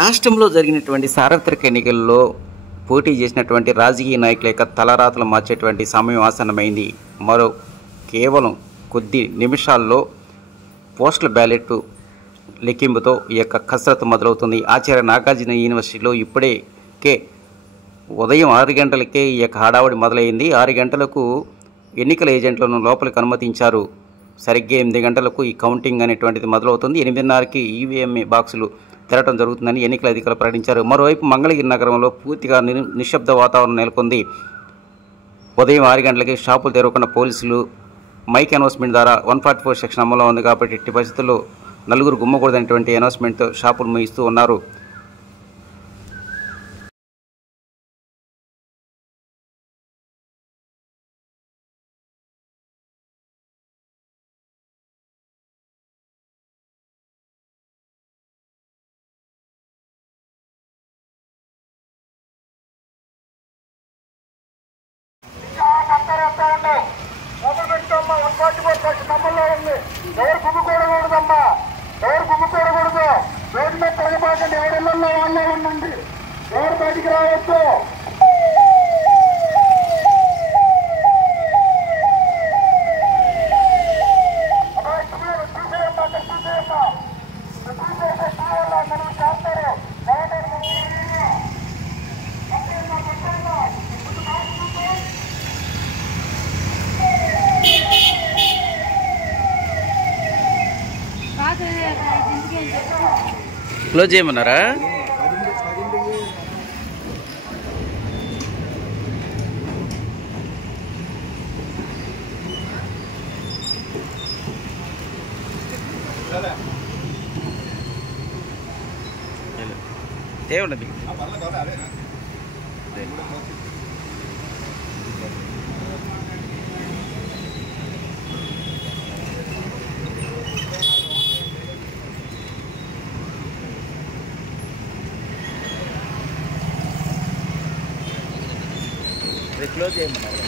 రాష్ట్రంలో జరిగినటువంటి సార్వత్రిక ఎన్నికల్లో పోటీ చేసినటువంటి రాజకీయ నాయకుల యొక్క తలరాతలు మార్చేటువంటి సమయం ఆసన్నమైంది. మరో కేవలం కొద్ది నిమిషాల్లో పోస్టల్ బ్యాలెట్ లెక్కింపుతో ఈ యొక్క కసరత్తు మొదలవుతుంది. ఆచార్య నాగార్జున యూనివర్సిటీలో ఇప్పటికే ఉదయం 6 గంటలకే ఈ యొక్క హడావుడి మొదలైంది. 6 గంటలకు ఎన్నికల ఏజెంట్లను లోపలికి అనుమతించారు. సరిగ్గా 8 గంటలకు ఈ కౌంటింగ్ అనేటువంటిది మొదలవుతుంది. 8:30కి ఈవీఎం బాక్సులు తెరవడం జరుగుతుందని ఎన్నికల అధికారులు ప్రకటించారు. మరోవైపు మంగళగిరి నగరంలో పూర్తిగా నిశ్శబ్ద వాతావరణం నెలకొంది. ఉదయం 6 గంటలకి షాపులు తెరవకుండా పోలీసులు మైక్ అనౌన్స్మెంట్ ద్వారా 144 సెక్షన్ అమల్లో ఉంది కాబట్టి ఎట్టి పరిస్థితుల్లో నలుగురు గుమ్మకూడదనేటువంటి అనౌన్స్మెంట్తో షాపులు మూయిస్తూ ఉన్నారు. ఎవరు గుమ్ముకోడకూడదమ్మా, ఎవరు గుమ్ముకోడకూడదు. రోడ్డు మీద తిరగబాకండి, ఎవరిళ్ళల్లో వాళ్ళే ఉండండి, ఎవరు బయటికి రావద్దు. క్లోజ్ చేయమన్నారా? ఏమున్నది క్లోజ్ చేయమన్నారు.